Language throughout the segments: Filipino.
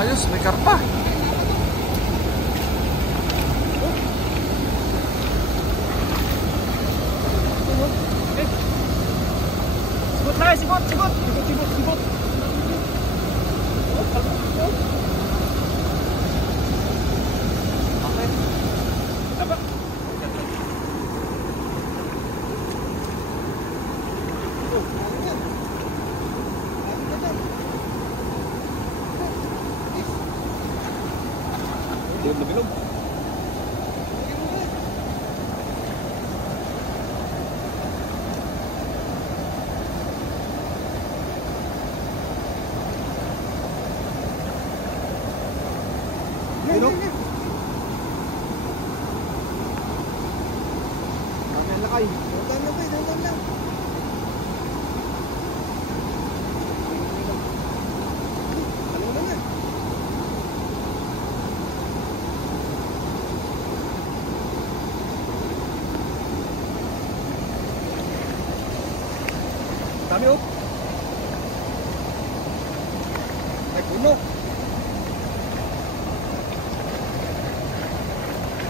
Ayos, may karpa. Sibot na, sibot, sibot. Sibot, sibot, sibot. Okay. Apa? Bilog na bilog. Bilog. Bakit lakay? Dawtan lang, dawtan lang. Dami oh. May puno.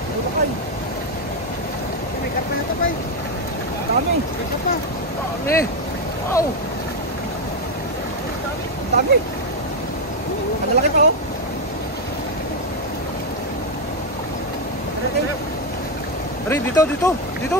Puno kayo. May karpa na ito pa eh. Dami. May karpa. Dami. Wow. Dami. Ang laki pa oh. Ari, dito, dito, dito.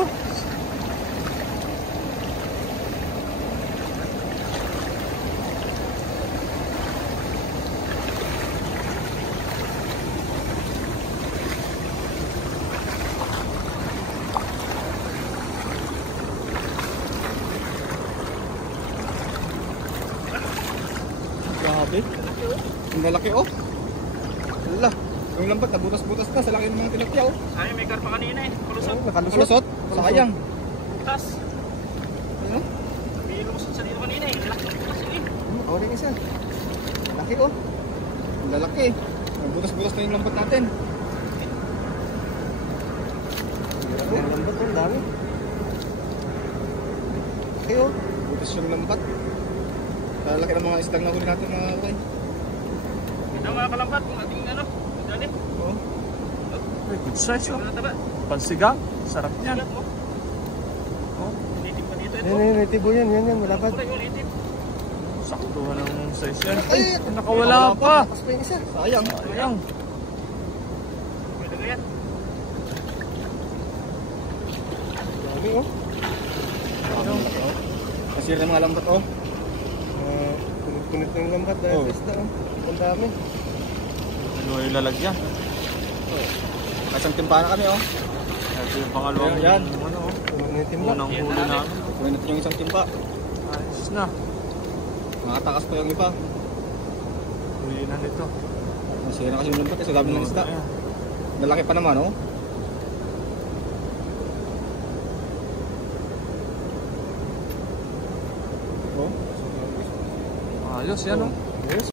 Grabe. Ang lalaki oh. Hala. Yung lambat nabutas-butas na sa laki ng mga tilapia oh. Ay, may karpa kanina eh. Kulusot. Nakalusot. Sayang. Butas. Ano? May lumusot sa dito kanina eh. Laki ng butas eh. Awalin isa. Laki oh. Ang lalaki. Butas-butas na yung lambat natin. Ang lambat oh. Dami. Laki oh. Butas yung lambat. Lalaki ng mga isdang na huli natin mga kay. Ito mga kalambat. Kung ating ano. Dali. Oo. Good size oh. Ano taba? Pansigang. Sarap niyan. Sigat mo. Oh. Native pa dito ito. Nitibo yan. Yan. Malapad. Kulay yung native. Saktuhan ng size yan. Ay, nakawala pa. Mas pa yung isa. Sayang. Sayang. Pwede ko yan. Dami oh. Kasira ng mga lambat oh. Punit ng lambat dahil sa isda oh. Ang dami. Ano yung lalagyan? Kasang timpana kami oh. Ito yung pangalawang Yan. ano, Yung timba. unang huli namin. Punit yung isang timba. Ayos na. Nakatakas pa yung iba. Huli na nito. Masira kasi yung lambat eh. Sa dami ng isda. Ayan. Lalaki pa naman oh. Oh. Ayos yan oh. Yes.